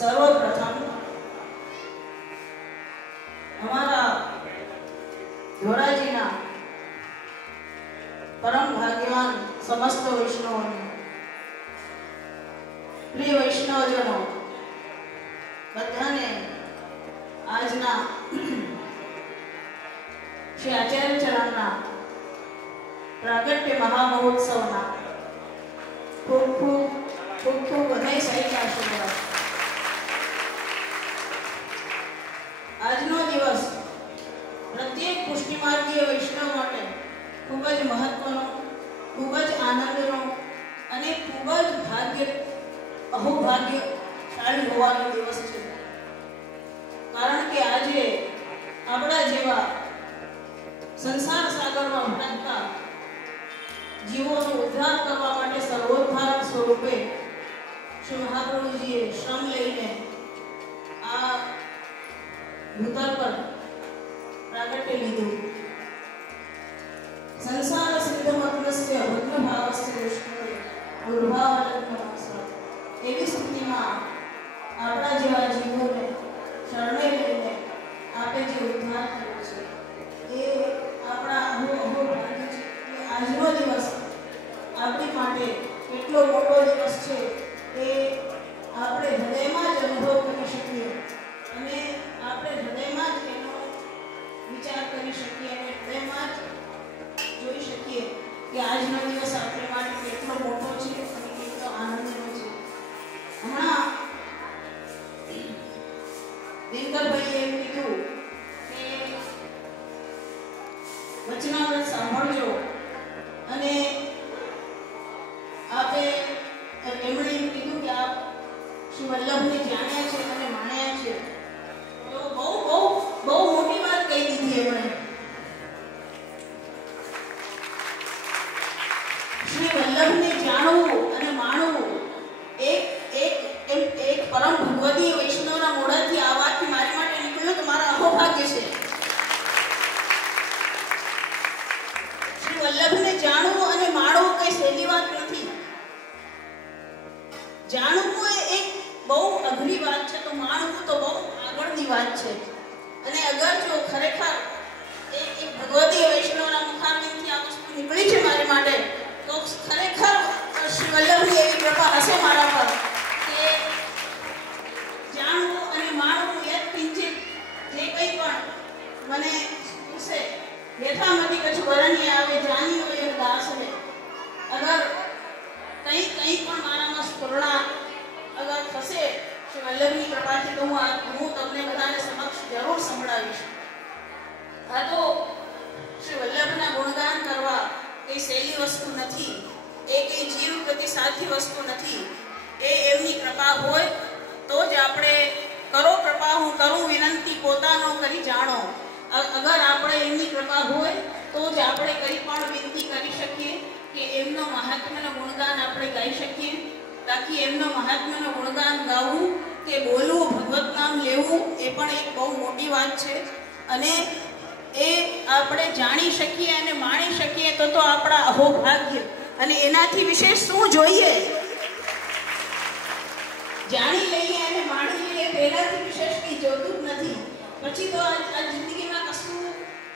सर्वप्रथम हमारा धोराजीना परम भाग्यवान समस्त वैष्णवों प्रिय वैष्णवजनों बधाने आजना श्री आचार्य चरणना प्रागट्य महामहोत्सवना खूब खूब खूब खूब बधाई सहित आशीर्वाद। આજનો દિવસ પ્રત્યેક પુષ્ટિમાર્ગીય વૈષ્ણવ માટે ખૂબ જ મહત્વનો, ખૂબ જ આનંદનો અને ખૂબ જ અહોભાગ્યશાળી હોવાનો દિવસ છે। કારણ કે આજે આપણા જેવા સંસાર સાગરમાં ભટકતા જીવોનો ઉદ્ધાર કરવા માટે સર્વોદ્ધાર સ્વરૂપે શ્રી મહાપ્રભુજીએ શ્રમ લઈને આ भूतल पर प्रागट्य लीधु। संसार सिद्धमग्नस्य भग्नभावस्य विष्णुवे दुर्भावलग्नमस्व। एवी स्थितिमां आपणा जेवा जीवोने शरणे लईने आपे जे उद्धार कर्यो छे ए आपणा अहोभाग्य छे। આજનો દિવસ આપણી માટે કેટલો મોટો દિવસ છે એ આપણે હૃદયમાં જ અનુભવ કરી શકીએ અને આપણે હૃદયમાં જ એનો વિચાર કરી શકીએ અને હૃદયમાં જ જોઈ શકીએ કે આજનો દિવસ આપણી માટે કેટલો મોટો છે અને કેટલો આનંદનો છે। હમણાં દિનકરભાઈએ એમ કીધું કે વચનામૃત સાંભળજો અને આપે એમણે એમ કીધું કે આપ શ્રી વલ્લભને જાણ્યા છે અને માણ્યા છે। तो बहु मोटी बात कही दी थी हमने। श्री वल्लभ ने जाणवू અને માણવું એક પરમ ભગવદીય વૈષ્ણવના મોઢાથી આ વાતથી મારી માટે નીકળ્યો તો મારા અહોભાગ્ય છે। શ્રી વલ્લભને જાણવું અને માણવું કઈ સહેલી વાત નથી। જાણવું એ એક બહુ અઘરી વાત છે તો માણવું તો બહુ આગળની વાત છે। અને અગર જો ખરેખર એક ભગવદીય વૈષ્ણવના મુખારબિંદથી આ વસ્તુ નીકળી છે મારી માટે તો ખરેખર શ્રી વલ્લભની એવી કૃપા હશે મારા પર કે જાણવું અને માણવું યત કિંચિત જે કંઈ પણ મને પૂછે યથામતિ કछु વરણી આવે જાની હોય દાસ હે। અગર કંઈ પણ મારામાં સ્ફુરણા અગર થશે श्री वल्लभनी कृपाथी तो हूँ तमने बधाने समक्ष जरूर संभळावीश। आ तो श्री वल्लभना गुणगान करवा कई सहेली वस्तु नथी, ए कई जीव गति साधी वस्तु नथी। ए एमनी कृपा होय तो ज आपणे करो कृपा हूँ करूँ विनंती पोतानो करी जाणो। अगर आपणे एमनी कृपा होय तो ज आपणे कई पण विनंती करी शकीए के एमनो महात्म्यनो गुणगान आपणे गाई शकीए। बाकी एमनो महात्म्यनो गुणगान गावू के बोलवू भगवत नाम लेवू ए पण एक बहु मोटी बात छे अने ए आपणे जाणी शकीए अने माणी शकीए तो आपणा अहोभाग्य अने एनाथी विशेष शुं जोईए। जाणी लईए अने माणी लईए तेनाथी विशेष कई जोतुं ज नथी। पछी तो आ जिंदगीमां कशुं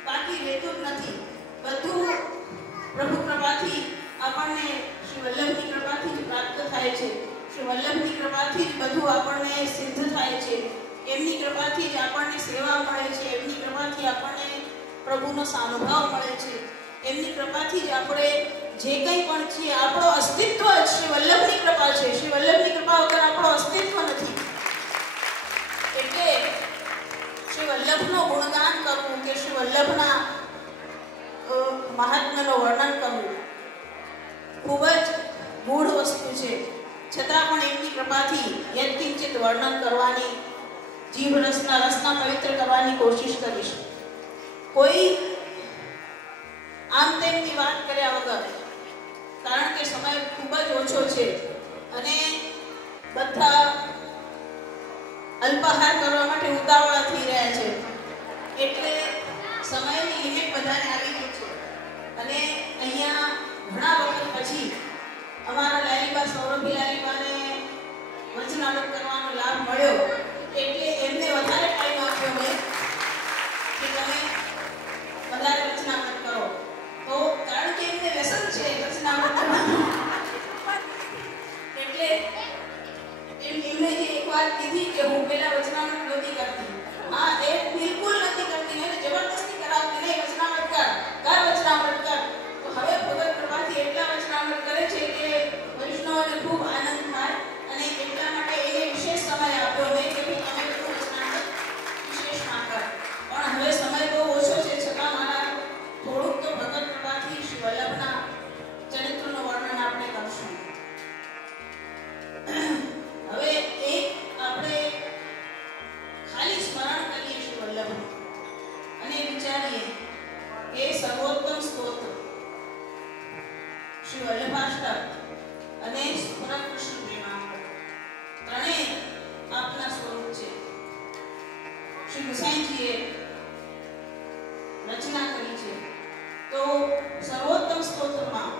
बाकी લેતું જ નથી. બધું પ્રભુ કૃપાથી આપણને શ્રી વલ્લભની કૃપાથી જ પ્રાપ્ત થાય છે. શ્રી વલ્લભની કૃપાથી જ બધું આપણને સિદ્ધ થાય છે. એમની કૃપાથી જ આપણને સેવા મળે છે. એમની કૃપાથી આપણને પ્રભુનો સાનુભાવ મળે છે. એમની કૃપાથી જ આપણે જે કંઈ પણ છીએ આપણો અસ્તિત્વ જ શ્રી વલ્લભની કૃપા છે. શ્રી વલ્લભની કૃપા વગર આપણો અસ્તિત્વ નથી. એટલે શ્રી વલ્લભનો ગુણગાન કરવું કે શ્રી વલ્લભના મહાત્મ્યનું વર્ણન કરવું ખૂબ જ ગૂઢ વસ્તુ છે. છતાં પણ એમની કૃપાથી યત્કિંચિત વર્ણન કરવાની, જીભ રસના પવિત્ર કરવાની કોશિશ કરીશ. કોઈ આમ તેમની વાત કર્યા વગર, કારણ કે સમય ખૂબ જ ઓછો છે અને બધા અલ્પાહાર કરવા માટે ઉતાવળા થઈ રહ્યા છે, એટલે સમયની લિમિટ બધાને આવી ગઈ છે. અને અહીંયા ઘણા વખત પછી અમારા લાલીબા સૌરભી લાલીબાને વચનામૃત કરવાનો લાભ મળ્યો, એટલે એમને વધારે ટાઈમ આપ્યો મેં કે તમે વધારે વચનામૃત કરો. તો કારણ કે એમને વ્યસન છે વચનામૃત કરવાનું, એટલે એમને જે એક વાત કીધી કે હું પેલા વચનામૃત નથી કરતી. હા, એ બિલકુલ નથી કરતી, એને જબરદસ્તી કરાવતી નહીં, વચનામૃત કર વચનામૃત કર. તો હવે ભગત કૃપાથી એટલા વચનામૃત કરે છે કે વૈષ્ણવને ખૂબ આનંદ થાય અને એટલા માટે એને વિશેષ સમય આપ્યો મેં કે તમે બધું વચનામૃત વિશેષમાં કર. પણ હવે સમય બહુ ઓછો છે, છતાં મારા થોડુંક તો ભગત કૃપાથી શ્રી વલ્લભના ચરિત્રનું વર્ણન આપણે કરશું. હવે એક આપણે ખાલી સ્મરણ કરીએ શ્રી વલ્લભનું અને વિચારીએ કે સર્વોત્તમ સ્તોત્ર શ્રી વલ્લભાષ્ટક અને સ્ફુરત કૃષ્ણ પ્રેમામૃત ત્રણેય આપના સ્વરૂપ છે. શ્રી ગુસાઈજીએ રચના કરી છે. તો સર્વોત્તમ સ્તોત્રમાં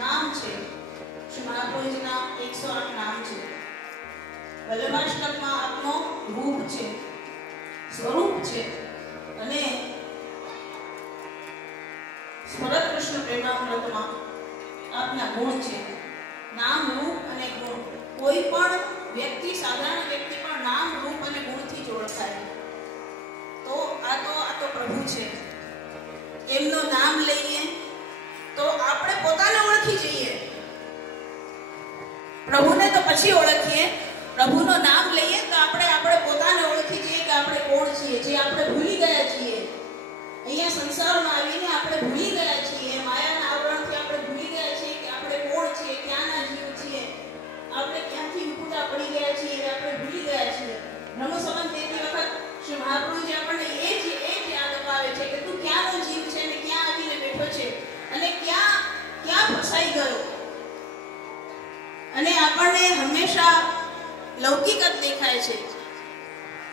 નામ છે, શ્રી મહાપ્રભુજીના 108 નામ છે. વલ્લભાષ્ટકમાં આપનો રૂપ છે, સ્વરૂપ છે અને સ્ફુરત કૃષ્ણ પ્રેમામૃતમાં આપના ગુણ છે. નામ, રૂપ અને ગુણ. કોઈ પણ વ્યક્તિ, સાધારણ વ્યક્તિ પણ નામ, રૂપ અને ગુણથી જ ઓળખાય. તો આ તો પ્રભુ છે. એમનું નામ લઈએ તો આપણે પોતાને ઓળખી જઈએ. પ્રભુને તો પછી ઓળખીએ. પ્રભુનું નામ લઈએ તો આપણે પોતાને ઓળખી જઈએ કે આપણે કોણ છીએ, જે આપણે ભૂલી ગયા છીએ. અહીંયા સંસારમાં આવીને આપણે ભૂલી ગયા છીએ, માયાના આવરણથી આપણે ભૂલી ગયા છીએ કે આપણે કોણ છીએ, ક્યાંના જીવ છીએ, આપણે ક્યાંથી વિપુતા પડી ગયા છીએ, આપણે ભૂલી ગયા છીએ. બ્રહ્મ સંબંધ દેતી વખત શ્રી મહાપ્રભુજી આપણને એ જ યાદ અપાવે છે કે તું ક્યાંનો જીવ છે અને ક્યાં આવીને બેઠો છે અને ક્યાં ફસાઈ ગયો. અને આપણને હંમેશા લૌકિક જ દેખાય છે.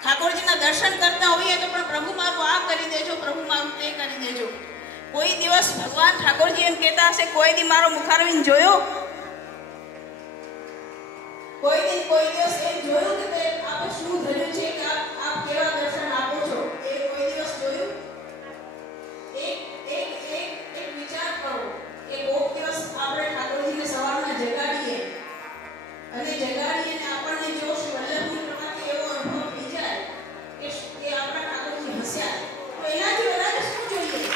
ઠાકોરજીના દર્શન કરતા હોઈએ તો પણ પ્રભુ મારું આ કરી દેજો, પ્રભુ મારું તે કરી દેજો. કોઈ દિવસ ભગવાન ઠાકોરજી એમ કહેતા હશે, કોઈ દી મારો મુખારવિંદ જોયો? કોઈ દિવસ એમ જોયું કે તે આપણે શું ધર્યું છે કે આપ કેવા દર્શન આપો છો? એ કોઈ દિવસ જોયું? એક વિચાર કરો કે કોઈક દિવસ આપણે ઠાકોરજીને સવારમાં જગાડીએ અને આપણને જો શ્રી વલ્લભની કૃપાથી એવો અનુભવ થઈ જાય કે આપણા ઠાકોરજી હસ્યા, તો એનાથી વધારે શું જોઈએ?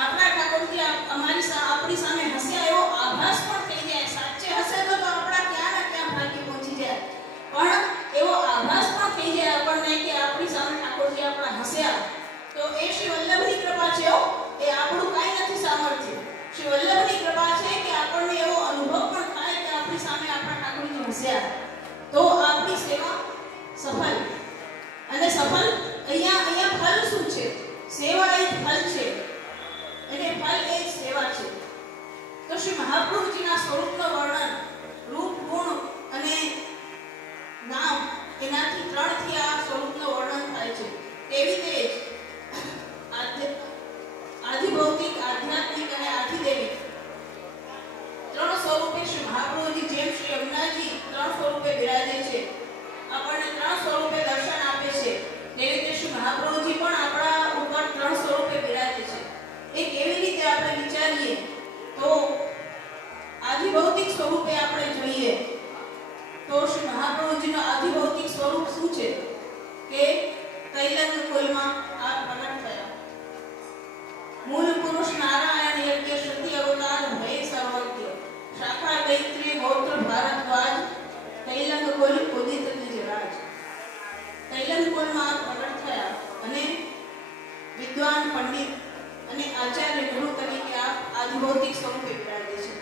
આપણા ઠાકોરજી આપણી સામે હસ્યા એવો આભાસ પણ થઈ જાય. સાચે હશે તો આપણા ક્યાં ના ક્યાં ભાગ્ય પહોંચી જાય. પણ એવો આભાસ પણ થઈ જાય આપણને કે આપણી સામે ઠાકોરજી આપણા હસ્યા. તો એ શ્રી વલ્લભની કૃપા છે. એ આપણું કાંઈ નથી સામર્થ્ય. શ્રી વલ્લભની કૃપા છે કે આપણને એવો અનુભવ પણ થાય કે આપણી સામે આપણા ઠાકોરજી હસ્યા. તો આપણી સેવા સફળ. અને સફળ અહીંયા ફળ શું છે? સેવા એ ફળ છે. એટલે ફળ એ જ સેવા છે. તો શ્રી મહાપ્રભુજીના સ્વરૂપનું વર્ણન રૂપ, ગુણ અને નામ, એનાથી 3 થી આ સ્વરૂપનું વર્ણન થાય છે. એવી તે આધિભૌતિક, આધ્યાત્મિક અને આધિદેવિક 3 સ્વરૂપે શ્રી મહાપ્રભુજી જેમ શ્રી યમુનાજી 3 સ્વરૂપે બિરાજે છે, આપણને 3 સ્વરૂપે દર્શન આધિભૌતિક સ્વરૂપે બિરાજે છે.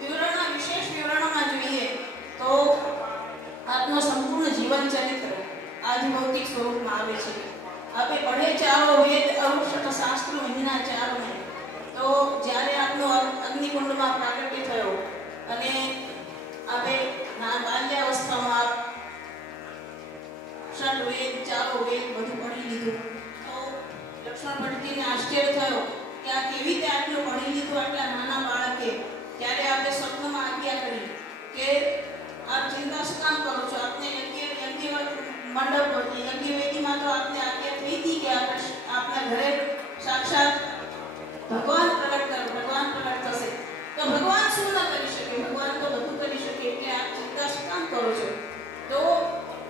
વિવરણના વિશેષ વિવરણમાં જોઈએ તો આપનો સંપૂર્ણ જીવન ચરિત્ર આધિભૌતિક સ્વરૂપમાં આવે છે. આપે પઢે ચારો વેદ અરુષટ શાસ્ત્ર મહિના ચાર ને તો જ્યારે આપનો અગ્નિકુંડમાં પ્રાગટ્ય થયો અને આપે બાલ્યાવસ્થામાં ષટ વેદ ચારો વેદ બધું પઢી લીધું તો લક્ષ્મણ ભટ્ટજીને આશ્ચર્ય થયો કે આ કેવી રીતે આટલું પઢી લીધું આટલા નાના બાળકે. ત્યારે આપણે સ્વપ્નમાં આજ્ઞા કરી કે આપ ચિંતા શું કામ કરો છો? આપને યજ્ઞ મંડપ યજ્ઞવેદીમાં તો આપને આજ્ઞા થઈ હતી કે આપના ઘરે સાક્ષાત ભગવાન પ્રગટ થશે. તો ભગવાન શું ન કરી શકે? ભગવાન તો બધું કરી શકે. એટલે આપ ચિંતા શું કામ કરો છો? તો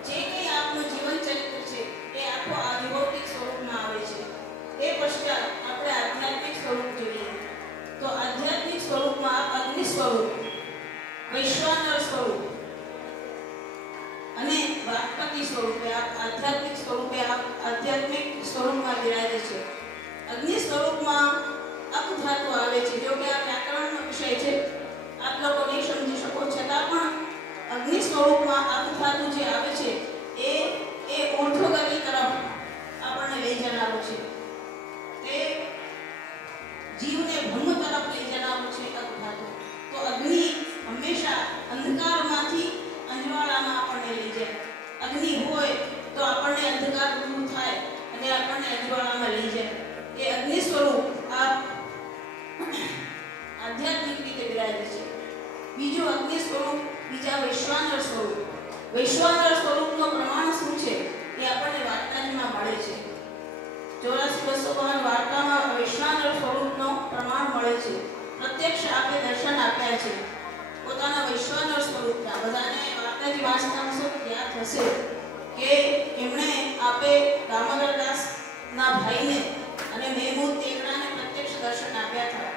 જે કંઈ આપનું જીવન ચરિત્ર છે એ આખો આધિભૌતિક સ્વરૂપમાં આવે છે. એ પશ્ચાત આપણે આધ્યાત્મિક સ્વરૂપ જોઈએ તો આધ્યાત્મિક સ્વરૂપમાં આપ અગ્નિ સ્વરૂપ, વૈશ્વાનર સ્વરૂપ અને વાક્પતિ સ્વરૂપે આપ આધ્યાત્મિક સ્વરૂપમાં બિરાજે છે. અગ્નિ સ્વરૂપમાં અપ ધાતુ આવે છે. જો કે આ વ્યાકરણનો વિષય છે, આપ લોકો નહીં સમજી શકો, છતાં પણ અગ્નિ સ્વરૂપમાં અપ ધાતુ જે આવે છે એ ઊર્ધ્વગતિ તરફ આપણને લઈ જનારું છે. તે જીવને બ્રહ્મ તરફ લઈ જનારું છે અપ ધાતુ. તો અગ્નિ હંમેશા અંધકારમાંથી અંજવાળામાં આપણને લઈ જાય. અગ્નિ હોય તો આપણને અંધકાર દૂર થાય અને આપણને અંજવાળામાં લઈ જાય. એ અગ્નિ સ્વરૂપ આધ્યાત્મિક રીતે બિરાજે છે. બીજું અગ્નિ સ્વરૂપ, બીજા વૈશ્વાનર સ્વરૂપ. વૈશ્વાનર સ્વરૂપનો પ્રમાણ શું છે એ આપણને વાર્તાજીમાં મળે છે. 84-252 વાર્તામાં વૈશ્વાનર સ્વરૂપનો પ્રમાણ મળે છે. પ્રત્યક્ષ આપે દર્શન આપ્યા છે પોતાના વૈશ્વાનર સ્વરૂપના. બધાને વાર્તાજી વાંચનાર યાદ હશે કે એમણે આપે દામોદરદાસના ભાઈને અને મહેમૂદ તેગડાને પ્રત્યક્ષ દર્શન આપ્યા હતા.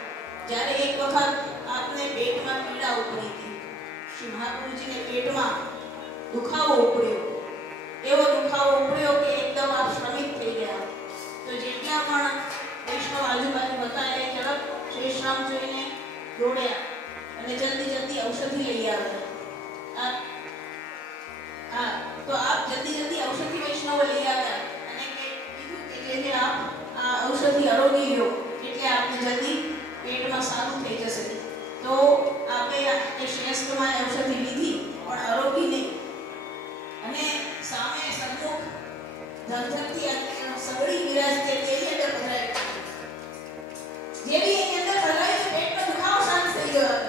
જ્યારે એક વખત આપને પેટમાં પીડા ઉપડી હતી, શ્રી મહાપ્રભુજીને પેટમાં દુખાવો ઉપડ્યો. એવો દુખાવો ઉપડ્યો કે એકદમ આપ શ્રમિક થઈ ગયા. તો જેટલા પણ વૈષ્ણવ આજુબાજુ હતા એ ઝડપ શ્રીશ્રામ જોઈને દોડ્યા અને જલ્દી ઔષધિ લઈ આવ્યા. તો આપ જલ્દી ઔષધિ વૈષ્ણવ લઈ આવ્યા અને કીધું કે જે આપ આ ઔષધિ આરોગી લ્યો એટલે આપને જલ્દી પેટમાં સારું થઈ જશે. તો આપે એ શ્રેષ્ઠમાં ઔષધિ લીધી પણ આરોગી નહીં અને સામે સન્મુખ ધરધરતી સગડી વિરાજતી તેની અંદર પધરાઈ. જેવી એની અંદર ભરાઈ પેટનો દુખાવો શાંત થઈ ગયો.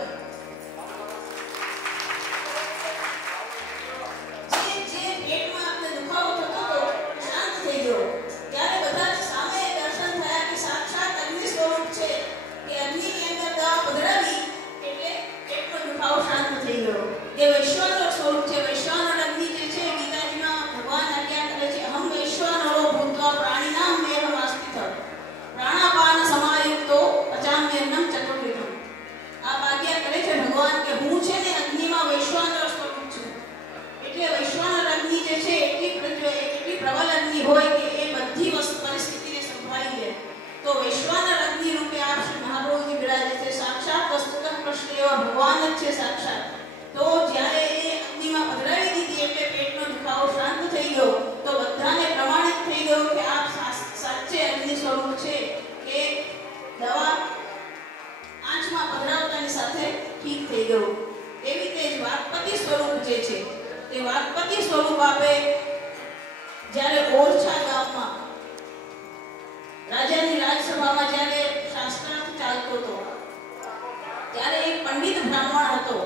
એ વૈશ્વાનર સ્વરૂપ છે. વૈશ્વાનર અગ્નિ જે છે ગીતાજીમાં ભગવાન આજ્ઞા કરે છે અહમ વૈશ્વાનરો ભૂત્વા પ્રાણીનામ મેવ વાસ્તિત પ્રાણાપાન સમાયુક્તો પચામ્યન્નમ ચતુર્વિધમ. આ આજ્ઞા કરે છે ભગવાન કે હું છે ને અગ્નિમાં વૈશ્વાનર સ્વરૂપ છું. એટલે વૈશ્વાનર અગ્નિ જે છે એટલી પ્રબળ અગ્નિ હોય કે એ બધી પરિસ્થિતિને સંભાળી લે. તો વૈશ્વાનર અગ્નિ રૂપે આપ શ્રી મહાપ્રભુજી બિરાજે છે. સાક્ષાત વસ્તુતઃ કૃષ્ણ એવા ભગવાન જ છે સાક્ષાત. તો જ્યારે એ અગ્નિમાં પધરાવી દીધી એટલે પેટનો દુખાવો શાંત થઈ ગયો. તો બધાને પ્રમાણિત થઈ ગયું કે આપ સાચે અગ્નિ સ્વરૂપ છે કે દવા આંચમાં પધરાવતાની સાથે ઠીક થઈ ગયું. એવી રીતે જ વાક્પતિ સ્વરૂપ જે છે તે વાક્પતિ સ્વરૂપ આપે જ્યારે ઓરછા ગામમાં રાજાની રાજસભામાં જ્યારે શાસ્ત્રાર્થ ચાલતો હતો ત્યારે એક પંડિત બ્રાહ્મણ હતો.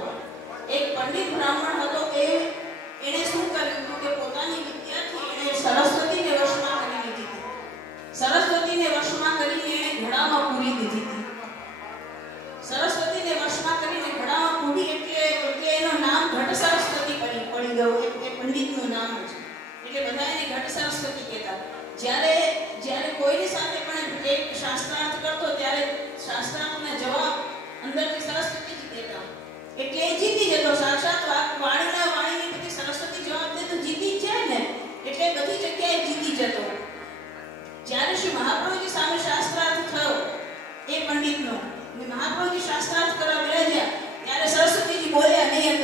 એણે શું કર્યું હતું કે પોતાની વિદ્યાથી એણે સરસ્વતીને વશમાં કરી લીધી હતી. સરસ્વતીને વશમાં કરીને એણે ઘડામાં પૂરી દીધી હતી. સરસ્વતીને વશમાં કરીને ઘડામાં પૂરી એટલે એનું નામ ઘટ સરસ્વતી પડી ગયું. એ પંડિતનું નામ છે એટલે બધા એને ઘટ સરસ્વતી કહેતા. જ્યારે કોઈની સાથે પણ એક શાસ્ત્રાર્થ કરતો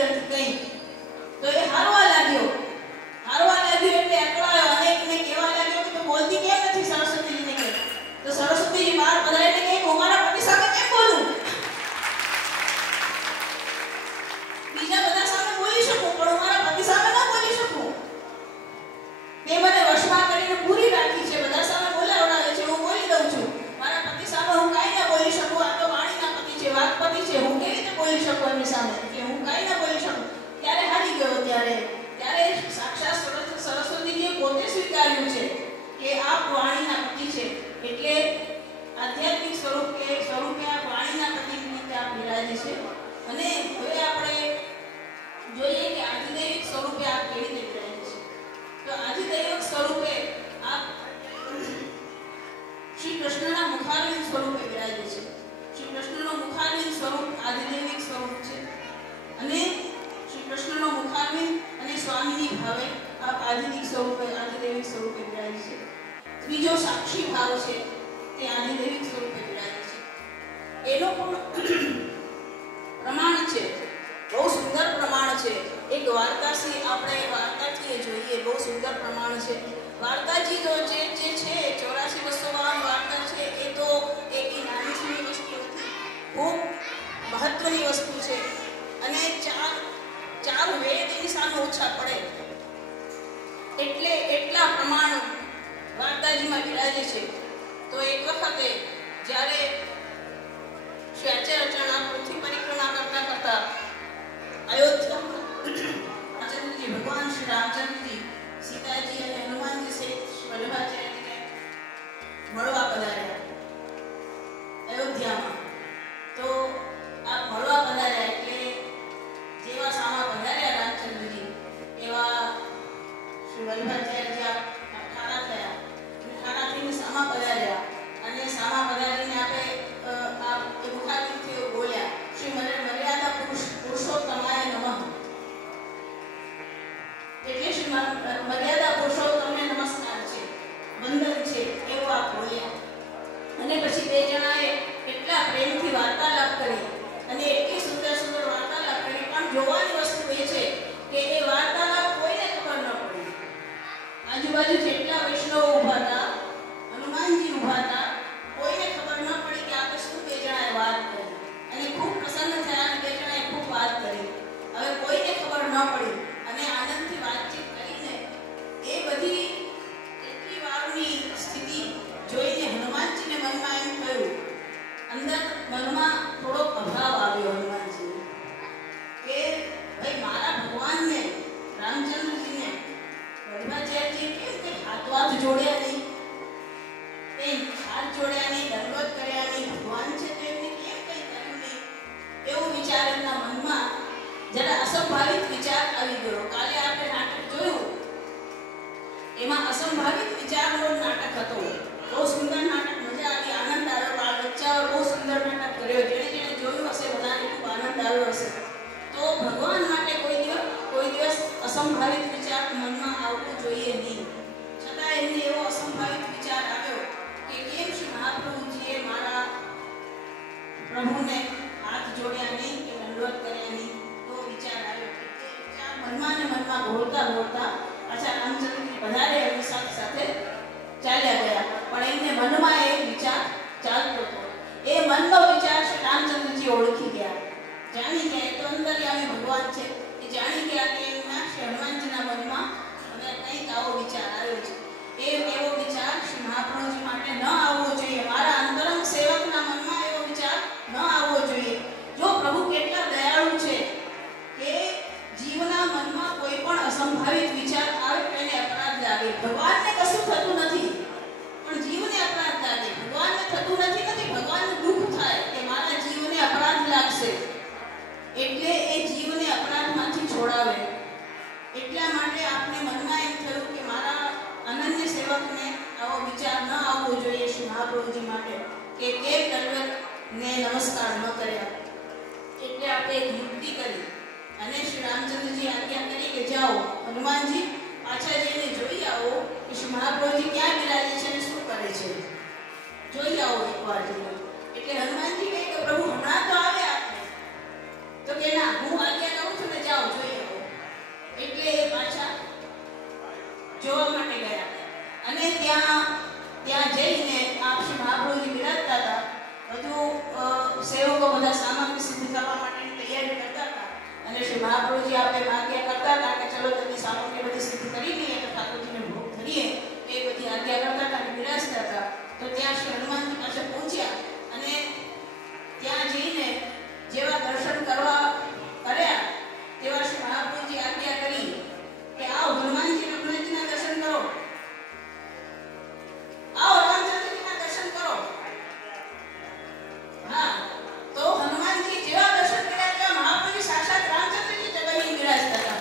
અંદરથી કંઈ તો એ હારવા લાગ્યો એટલે અકળાયો અને એકને કહેવા લાગ્યો કે તું બોલતી કેમ નથી સરસ્વતીજીને કહે તો સરસ્વતીજી બહાર પધારીને કહે હું મારા પતિ સામે કેમ બોલું બીજા બધા સામે બોલી શકું પણ હું મારા પતિ સામે ન બોલી શકું તે મને વશમાં કરીને પૂરી રાખી છે બધા સામે બોલાવડાવે છે હું બોલી દઉં છું મારા પતિ સામે હું કાંઈ ના બોલી શકું આ તો વાણીના પતિ છે વાકપતિ છે હું કેવી રીતે બોલી શકું એમની સામે એટલે હું કાંઈ ના બોલી શકું ત્યારે હારી ગયો ત્યારે સાક્ષાત સરસ્વતીજીએ પોતે સ્વીકાર્યું છે કે આ વાણીના પતિ છે એટલે આધ્યાત્મિક સ્વરૂપે આ વાણીના પતિ રીતે આ બિરાજે છે અને હવે આપણે જોઈએ કે આધિદૈવિક સ્વરૂપે આ કેવી રીતે બિરાજે છે તો આધિદૈવિક સ્વરૂપે આ શ્રી કૃષ્ણના મુખારવિંદ સ્વરૂપે બિરાજે છે શ્રી કૃષ્ણનો મુખારવિંદ સ્વરૂપ આધિદૈવિક સ્વરૂપ છે અને શ્રી કૃષ્ણનો મુખારવિંદ અને સ્વામીની ભાવે આ આધિદૈવિક સ્વરૂપે બિરાજે છે ત્રીજો સાક્ષી ભાવ છે તે આધિદૈવિક સ્વરૂપે બિરાજે છે એનો પણ પ્રમાણ છે બહુ સુંદર પ્રમાણ છે એક વાર્તાથી આપણે વાર્તાથી જોઈએ બહુ સુંદર પ્રમાણ છે વાર્તાજી તો જે છે 84 વાર્તા છે એ તો એક નાની સુની વસ્તુ નથી ખૂબ મહત્વની વસ્તુ છે અને ચાર વેદ એની સામે ઓછા પડે એટલે એટલા પ્રમાણ વાર્તાજીમાં બિરાજે છે તો એક વખતે જ્યારે શ્રી આચાર્યચરણ પૃથ્વી પરિક્રમા કરતા અયોધ્યામાં રામચંદ્રજી ભગવાન શ્રી રામચંદ્રજી સીતાજી અને હનુમાનજી સહિત વલ્લભાચાર્યજીને મળવા પધાર્યા અયોધ્યામાં તો આ મળવા પધાર્યા એટલે જેવા સામા પધાર્યા રામચંદ્રજી એવા શ્રી વલ્લભાચાર્યજી ઠાડા થયા ઠાડા થઈને સામા પધાર્યા અને સામા પધારીને આપણે આ મુખારથી બોલ્યા શ્રી મર્યાદા પુરુષોત્તમાય નમઃ એટલે શ્રી મર્યાદા પુરુષોત્તમને નમસ્કાર છે વંદન છે એવું આપ બોલ્યા અને પછી બે જણાએ એટલા પ્રેમથી વાર્તાલાપ કરી અને એટલી સુંદર વાર્તાલાપ કરી પણ જોવાની વસ્તુ એ છે કે એ વાર્તાલાપ કોઈને ખબર ન પડી આજુબાજુ જેટલા વૈષ્ણવો ઊભા હતા હનુમાનજી ઊભા હતા કોઈને ખબર ન પડી કે આપણે શું બે જણાએ વાત કરી અને ખૂબ પ્રસન્ન થયા અને બે જણાએ ખૂબ વાત કરી હવે કોઈને ખબર ન પડી અને આનંદથી વાતચીત કરીને એ બધી એટલી વારની સ્થિતિ જોઈને હનુમાનજીને મનમાં એમ થયું અંદર મનમાં થોડો અભાવ આવ્યો હનુમાનજીને કે ભાઈ મારા ભગવાનને રામચંદ્રજીને વલ્લભાચાર્યજીએ કેમ કે હાથ જોડ્યા નહીં હાથ જોડ્યા નહીં દંડવત કર્યા નહીં ભગવાન છે તો એમને કેમ કંઈ કર્યું નહીં એવું વિચાર એમના મનમાં જરા અસંભાવિત વિચાર આવી ગયો કાલે આપણે નાટક જોયું એમાં અસંભાવિત વિચારનો નાટક હતો બહુ સુંદર નાટક મજા આવી આનંદ આવ્યો બાળ બચ્ચાઓ બહુ સુંદર નાટક કર્યો જેણે જોયું હશે બધાને ખૂબ આનંદ આવ્યો હશે તો ભગવાન માટે કોઈ દિવસ અસંભાવિત વિચાર મનમાં આવવો જોઈએ નહીં છતાં એમને એવો અસંભાવિત વિચાર આવ્યો કે કેમ શ્રી મહાપ્રભુજીએ મારા પ્રભુને હાથ જોડ્યા નહીં કે દંડવત કર્યા નહીં તો વિચાર આવ્યો કે વિચાર મનમાં ઘોળતા પાછા રામચંદ્રજી પધારે એમની સાથે ચાલ્યા ગયા પણ એમને મનમાં એક વિચાર ચાલતો હતો એ મનનો વિચાર શ્રી રામચંદ્રજી ઓળખી ગયા જાણી ગયા તો અંતર્યામી ભગવાન છે એ જાણી ગયા કે એમના શ્રી હનુમાનજીના મનમાં હવે કંઈક આવો વિચાર આવ્યો છે એવો વિચાર શ્રી મહાપ્રભુજી માટે ન આવવો જોઈએ મારા અંતરંગ સેવકના મનમાં એવો વિચાર ન આવવો જોઈએ જો પ્રભુ કેટલા દયાળુ છે કે જીવના મનમાં કોઈ પણ અસંભાવિત વિચાર આવે તો એને અપરાધ લાગે ભગવાનને કશું થતું નથી પણ જીવને અપરાધ લાગે ભગવાનને થતું નથી ભગવાનને દુઃખ થાય કે મારા જીવને અપરાધ લાગશે એટલે એ જીવને અપરાધમાંથી છોડાવે એટલા માટે આપણે મનમાં એમ થયું કે મારા અનન્ય સેવકને આવો વિચાર ન આવવો જોઈએ શ્રી મહાપ્રભુજી માટે કે કેમ દંડવતને નમસ્કાર ન કર્યા એટલે આપણે એક યુક્તિ કરી અને શ્રી રામચંદ્રજી આજ્ઞા કરી કે જાઓ હનુમાનજી પાછા જઈને જોઈ આવો કે શ્રી મહાપ્રભુજી ક્યાં બિરાજે છે અને શું કરે છે જોઈ આવો એકવાર જઈને એટલે હનુમાનજી કહે કે પ્રભુ હમણાં તો આવ્યા તો કે ના હું આજ્ઞા કરું છું ને જાઓ બધા સામાન્ય સિદ્ધ કરવા માટેની તૈયારી કરતા હતા અને શ્રી મહાપ્રભુજી આપણે આજ્ઞા કરતા હતા કે ચલો જલ્દી સામાન્ય બધી સિદ્ધ કરી લઈએ તો ઠાકોરજીને ભોગ ધરીએ એ બધી આજ્ઞા કરતા હતા અને બિરાજતા હતા. તો ત્યાં શ્રી હનુમાનજી પાસે પહોંચ્યા અને ત્યાં જઈને જેવા દર્શન કરવા કર્યા તેવા શ્રી મહાપ્રભુજી આજ્ઞા કરી કે આવો હનુમાનજી રઘુનાથજીના દર્શન કરો, આવો રામચંદ્રજીના દર્શન કરો. હા, તો હનુમાનજી જેવા દર્શન કર્યા તેવા મહાપ્રભુજી સાક્ષાત રામચંદ્રજી જગતની બિરાજતા હતા.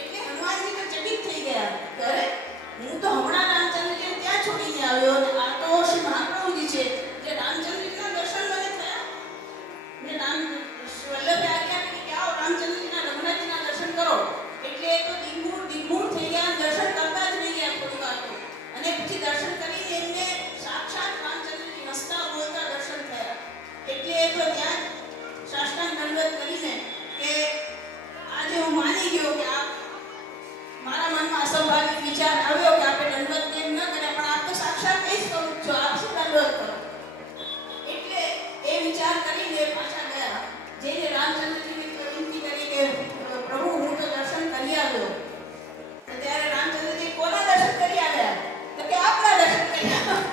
એટલે હનુમાનજી તો ચકિત થઈ ગયા કે અરે હું તો હમણાં રામચંદ્રજીને ત્યાં છોડીને આવ્યો અને આ તો શ્રી મહાપ્રભુજી છે જે રામચંદ્રજીના દર્શન મને થયા ને રામ વલ્લભે આજ્ઞા કરી કે આવો રામચંદ્રજીના રઘુનાથજીના દર્શન કરો. એટલે એ તો દિગ્મૂઢ થઈ ગયા, દર્શન કરતા જ રહી ગયા થોડી વાર તો. અને પછી દર્શન કરીને એમને સાક્ષાત રામચંદ્રજી હસતા બોલતા દર્શન થયા. એટલે એ તો ત્યાં સાષ્ટાંગ દંડવત કરીને કે આજે હું માની ગયો કે આ મારા મનમાં અસ્વાભાવિક વિચાર આવ્યો કે આપણે દંડવત કેમ ન કરે, પણ આપ તો સાક્ષાત એ જ કરું છો, આપ શું દંડવત કરો. એટલે એ વિચાર કરીને પાછા ગયા. જઈને રામચંદ્રજીને વિનંતી કરી કે પ્રભુ હું તો દર્શન કરી આવ્યો. ત્યારે રામચંદ્રજી કોના દર્શન કરી આવ્યા? તો કે આપના દર્શન કરી આવ્યા.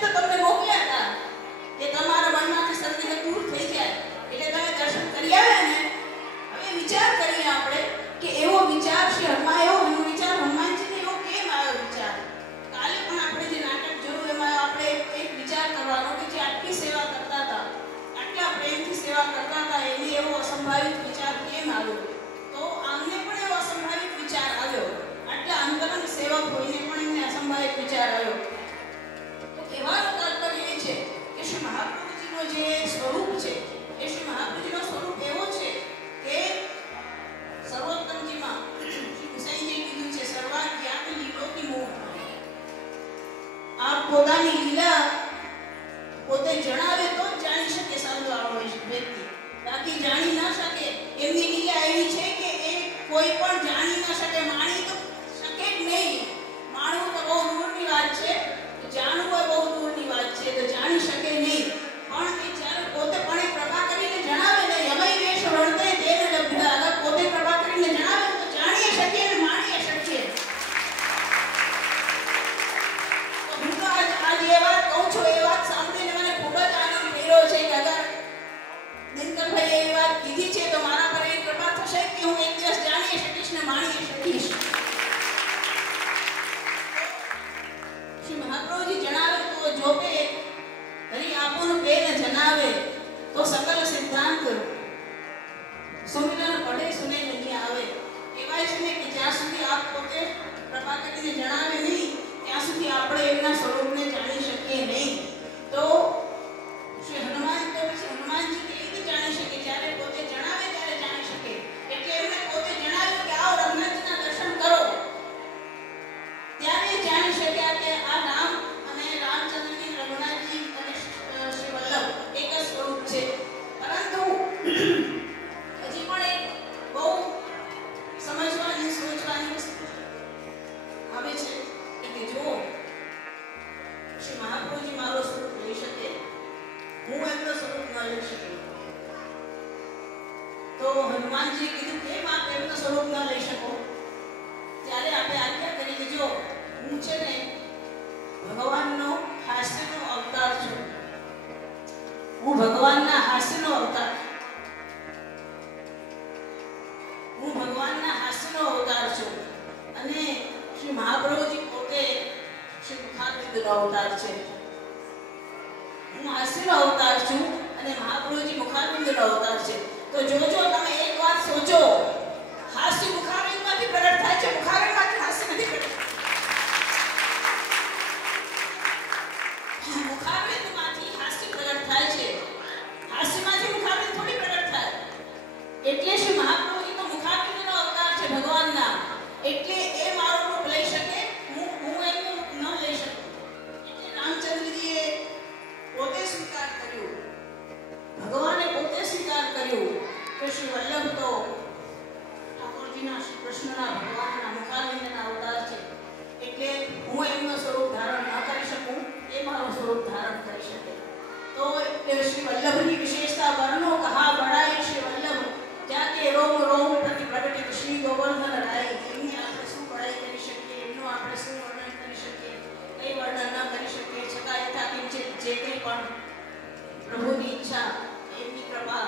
તો તમને મોકલ્યા હતા કે તમારા મનમાંથી સંદેહ દૂર થઈ જાય એટલે તમે દર્શન કરી આવ્યા ને. હવે વિચાર કરીએ આપણે કે એવો વિચાર શ્રી હનુમાન એવો વિચાર હનુમાનજીને એવો કેમ આવ્યો વિચાર? કાલે પણ આપણે જે નાટક જોયું એમાં આપણે એક વિચાર કરવાનો કે જે આટલી સેવા કરતા હતા, આટલા પ્રેમથી સેવા કરતા હતા, એને એવો અસંભાવિત વિચાર કેમ આવ્યો? તો આમને પણ એવો અસંભાવિત વિચાર આવ્યો. આટલા અંતરંગ સેવક હોઈને પણ એમને અસંભાવિત વિચાર આવ્યો. તો કહેવાનો તાત્પર્ય એ છે કે શ્રી મહાપ્રભુજીનો જે સ્વરૂપ છે એ શ્રી મહાપ્રભુજીનો સ્વરૂપ એવો છે કે સર્વોત્તમજીમાં શ્રી ગુસાઈજીએ કીધું છે સર્વાજ્ઞાત લીલોથી મોહ. આપ પોતાની લીલા પોતે જણાવે તો જ જાણી શકે સાંભળવાળો વ્યક્તિ, બાકી જાણી ન શકે. એમની લીલા એવી છે કે એ કોઈ પણ જાણી ન શકે, માણી તો શકે જ નહીં. માણવું તો બહુ દૂરની વાત છે, જાણવું બહુ દૂરની વાત છે, તો જાણી શકે નહીં. પણ એ જ્યારે પોતે પણ એ પ્રભા કરીને જણાવે ને યમય વેશ વર્તે તેને લબ્ધ, અગર પોતે પ્રભા કરીને જણાવે તો જાણીએ શકીએ ને માણીએ શકીએ. તો હું તો આજ એ વાત કહું છું, એ વાત સાંભળીને મને ખૂબ જ આનંદ થયો છે કે અગર દિનકરભાઈએ એ વાત કીધી છે તો મારા પર એ કૃપા થશે કે હું એક દિવસ જાણી શકીશ ને માણી શકીશ. શ્રી મહાપ્રભુજી જણાવે તો જોકે હરી આપોનું બેન જણાવે તો સકલ સિદ્ધાંત સુમિરન પડે સુને નહીં આવે. એવાય છે ને કે જ્યાં સુધી આપ પોતે કૃપા કરીને જણાવે નહીં ત્યાં સુધી આપણે એમના સ્વરૂપને જાણી શકીએ નહીં. તો શ્રી હનુમાન તો પછી હનુમાનજી કેવી રીતે જાણી શકે? જ્યારે પોતે જણાવે ત્યારે જાણી શકે. એટલે એમણે પોતે જણાવ્યું કે આવો રઘુનાથજીના દર્શન કરો, ત્યારે જાણી શક્યા કે આ રામ અને રામચંદ્રજી, રઘુનાથજી અને શ્રી વલ્લભ એક જ સ્વરૂપ છે. પરંતુ હજી પણ એક બહુ સમજવાની સોચવાની વસ્તુ આવે છે કે જો શ્રી મહાપ્રભુજી મારો સ્વરૂપ લઈ શકે, હું એમનો સ્વરૂપ ન લઈ શકું, તો હનુમાનજીએ કીધું કેમ આપ એમનો સ્વરૂપ ન લઈ શકો? ત્યારે આપણે આજ્ઞા કરી કે જો હું છે ને ભગવાનનો હાસ્યનો અવતાર છું, હું ભગવાનના હાસ્યનો અવતાર, હું ભગવાનના હાસ્યનો અવતાર છું. અને શ્રી મહાપ્રભુજી પોતે શ્રી મુખારબિંદુનો અવતાર છે. હું હાસ્યનો અવતાર છું અને મહાપ્રભુજી મુખારબિંદુનો અવતાર છે. તો જોજો તમે એક વાત સોચો, હાસ્ય મુખારબિંદુમાંથી પ્રગટ થાય છે, મુખારબિંદુમાંથી હાસ્ય નથી પ્રગટ. મુખારબિંદુમાંથી હાસ્ય પ્રગટ થાય છે, હાસ્યમાંથી મુખારબિંદુ થોડી પ્રગટ થાય. એટલે શ્રી મહાપ્રભુજી તો મુખારબિંદુનો અવતાર છે ભગવાનના. એટલે એ મારું રૂપ લઈ શકે, હું એનું રૂપ ન લઈ શકું. એટલે રામચંદ્રજીએ પોતે સ્વીકાર કર્યું, ભગવાને પોતે સ્વીકાર કર્યું કે શ્રી વલ્લભ તો પણ પ્રભુની ઈચ્છા, એમની કૃપા,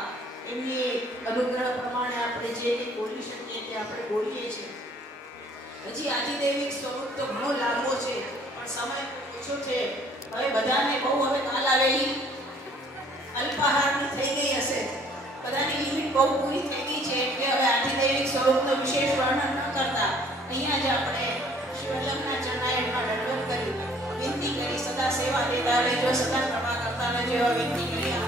એમની અનુગ્રહ પ્રમાણે આપણે જે બોલી શકીએ તે આપણે બોલીએ છીએ. હજી આદિદૈવિક સ્વરૂપ તો ઘણો લાંબો છે, પણ સમય ઓછો છે. હવે બધાને બહુ હવે કાલ આવેલી અલ્પાહારની થઈ ગઈ હશે, બધાની લિમિટ બહુ પૂરી થઈ ગઈ છે, એટલે હવે આદિદૈવિક સ્વરૂપનું વિશેષ વર્ણન ન કરતા અહીંયા જ આપણે શિવલમના ચરણાયણમાં દંડવત કરી વિનંતી કરી, સદા સેવા દેતા રહેજો, સદા કૃપા કરતા રહેજો, વિનંતી કરી.